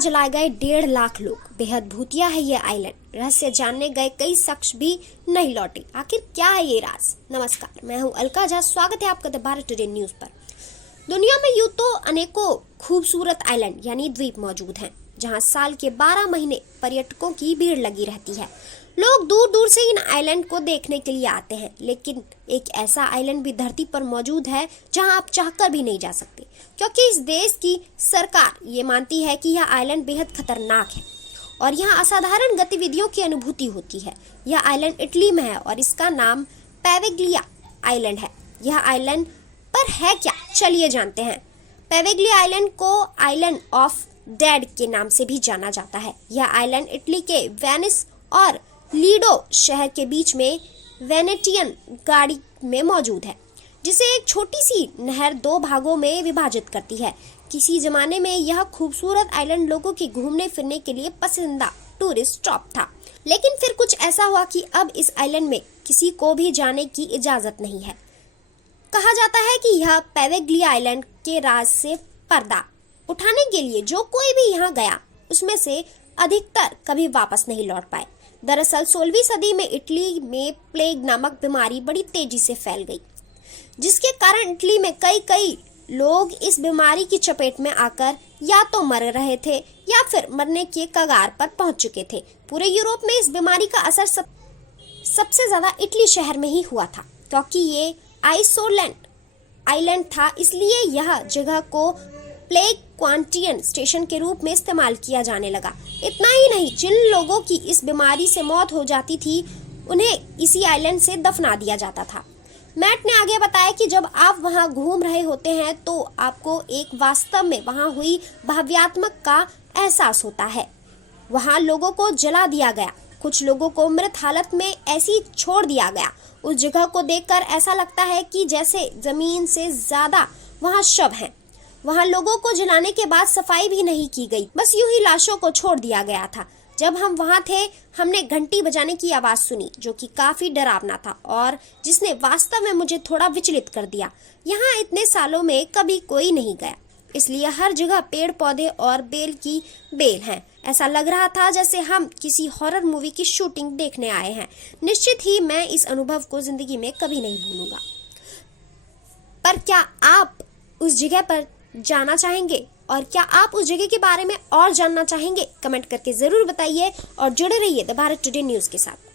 जलाए गए 1.5 लाख लोग। बेहद भूतिया है ये आइलैंड। रहस्य जानने गए कई शख्स भी नहीं लौटे। आखिर क्या है ये राज? नमस्कार, मैं हूं अलका झा। स्वागत है आपका द भारत टुडे न्यूज पर। दुनिया में यूं तो अनेकों खूबसूरत आइलैंड यानी द्वीप मौजूद हैं, जहां साल के 12 महीने पर्यटकों की भीड़ लगी रहती है। लोग दूर दूर से इन आइलैंड को देखने के लिए आते हैं, लेकिन एक ऐसा आइलैंड भी धरती पर मौजूद है जहां आप चाहकर भी नहीं जा सकते, क्योंकि इस देश की सरकार ये मानती है कि यह आइलैंड बेहद खतरनाक है और यहाँ असाधारण गतिविधियों की अनुभूति होती है। यह आइलैंड इटली में है और इसका नाम पैवेग्लिया आइलैंड है। यह आइलैंड पर है क्या, चलिए जानते हैं। पैवेग्लिया आइलैंड को आइलैंड ऑफ डेड के नाम से भी जाना जाता है। यह आइलैंड इटली के वेनिस और लीडो शहर के बीच में वेनेटियन गाड़ी में मौजूद है, जिसे एक छोटी सी नहर 2 भागों में विभाजित करती है। किसी जमाने में यह खूबसूरत आइलैंड लोगों के घूमने फिरने के लिए पसंदीदा टूरिस्ट स्टॉप था, लेकिन फिर कुछ ऐसा हुआ कि अब इस आइलैंड में किसी को भी जाने की इजाजत नहीं है। कहा जाता है कि यह पैवेग्लिया आइलैंड के राज से पर्दा उठाने के लिए जो कोई भी यहाँ गया, उसमें से अधिकतर कभी वापस नहीं लौट पाए। दरअसल 16वीं सदी में इटली में प्लेग नामक बीमारी बड़ी तेजी से फैल गई, जिसके कारण इटली में कई लोग इस बीमारी की चपेट में आकर या तो मर रहे थे या फिर मरने के कगार पर पहुंच चुके थे। पूरे यूरोप में इस बीमारी का असर सबसे ज्यादा इटली शहर में ही हुआ था, क्योंकि ये आइसोलैंड आइलैंड था, इसलिए यह जगह को प्लेग क्वारंटाइन स्टेशन के रूप में इस्तेमाल किया जाने लगा। इतना ही नहीं, जिन लोगों की इस बीमारी से मौत हो जाती थी, उन्हें इसी आइलैंड से दफना दिया जाता था। मैट ने आगे बताया कि जब आप वहां घूम रहे होते हैं तो आपको एक वास्तव में वहां हुई भावनात्मक का एहसास होता है। वहां लोगों को जला दिया गया, कुछ लोगों को मृत हालत में ऐसी छोड़ दिया गया। उस जगह को देखकर ऐसा लगता है कि जैसे जमीन से ज्यादा वहां शव हैं। वहां लोगों को जलाने के बाद सफाई भी नहीं की गई, बस यूं ही लाशों को छोड़ दिया गया था। जब हम वहां थे, हमने घंटी बजाने की आवाज सुनी, जो कि काफी डरावना था और जिसने वास्तव में मुझे थोड़ा विचलित कर दिया। यहाँ इतने सालों में कभी कोई नहीं गया, इसलिए हर जगह पेड़ पौधे और बेल की बेल हैं। ऐसा लग रहा था जैसे हम किसी हॉरर मूवी की शूटिंग देखने आए हैं। निश्चित ही मैं इस अनुभव को जिंदगी में कभी नहीं भूलूंगा। पर क्या आप उस जगह पर जाना चाहेंगे और क्या आप उस जगह के बारे में और जानना चाहेंगे? कमेंट करके जरूर बताइए और जुड़े रहिए द भारत टुडे न्यूज के साथ।